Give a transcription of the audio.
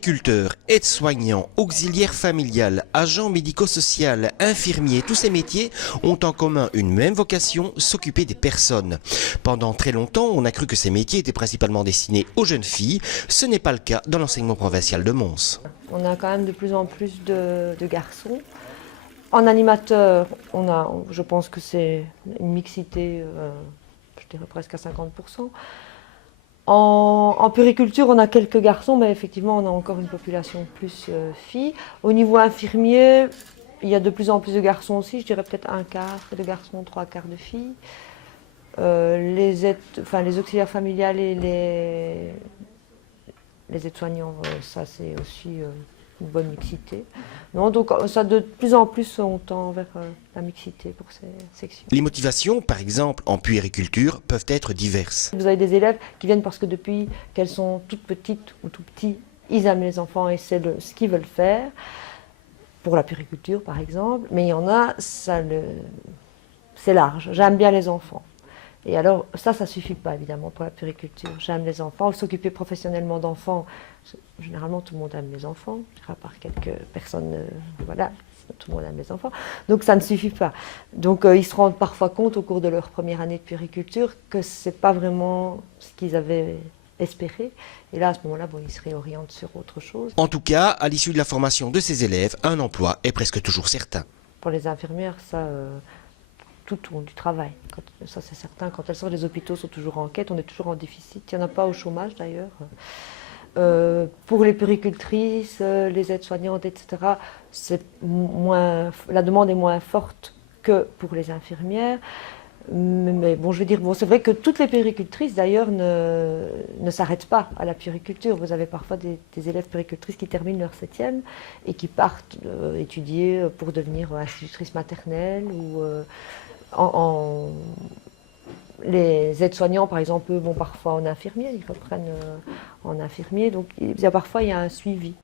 Puériculteurs, aides-soignants, auxiliaires familiales, agents médico-sociaux, infirmiers, tous ces métiers ont en commun une même vocation, s'occuper des personnes. Pendant très longtemps, on a cru que ces métiers étaient principalement destinés aux jeunes filles. Ce n'est pas le cas dans l'enseignement provincial de Mons. On a quand même de plus en plus de garçons. En animateur, je pense que c'est une mixité, je dirais presque à 50%. En puériculture, on a quelques garçons, mais effectivement, on a encore une population plus filles. Au niveau infirmier, il y a de plus en plus de garçons aussi, je dirais peut-être un quart de garçons, trois quarts de filles. Les auxiliaires familiales et les aides-soignants, ça c'est aussi une bonne mixité. Non, donc ça de plus en plus on tend vers la mixité pour ces sections. Les motivations, par exemple, en puériculture, peuvent être diverses. Vous avez des élèves qui viennent parce que depuis qu'elles sont toutes petites ou tout petits, ils aiment les enfants et c'est ce qu'ils veulent faire, pour la puériculture par exemple, mais il y en a, c'est large, j'aime bien les enfants. Et alors, ça suffit pas évidemment pour la puériculture. J'aime les enfants, s'occuper professionnellement d'enfants. Généralement, tout le monde aime les enfants, à part quelques personnes, voilà, tout le monde aime les enfants. Donc, ça ne suffit pas. Donc, ils se rendent parfois compte au cours de leur première année de puériculture que c'est pas vraiment ce qu'ils avaient espéré. Et là, à ce moment-là, bon, ils se réorientent sur autre chose. En tout cas, à l'issue de la formation de ces élèves, un emploi est presque toujours certain. Pour les infirmières, ça... tout tourne du travail, ça c'est certain. Quand elles sortent, les hôpitaux sont toujours en quête, on est toujours en déficit. Il n'y en a pas au chômage d'ailleurs. Pour les puéricultrices, les aides-soignantes, etc., la demande est moins forte que pour les infirmières. Mais bon, je veux dire, bon, c'est vrai que toutes les puéricultrices d'ailleurs ne s'arrêtent pas à la puériculture. Vous avez parfois des élèves puéricultrices qui terminent leur 7e et qui partent étudier pour devenir institutrice maternelle ou les aides-soignants, par exemple, eux vont parfois en infirmier, ils reprennent en infirmier, donc parfois il y a un suivi.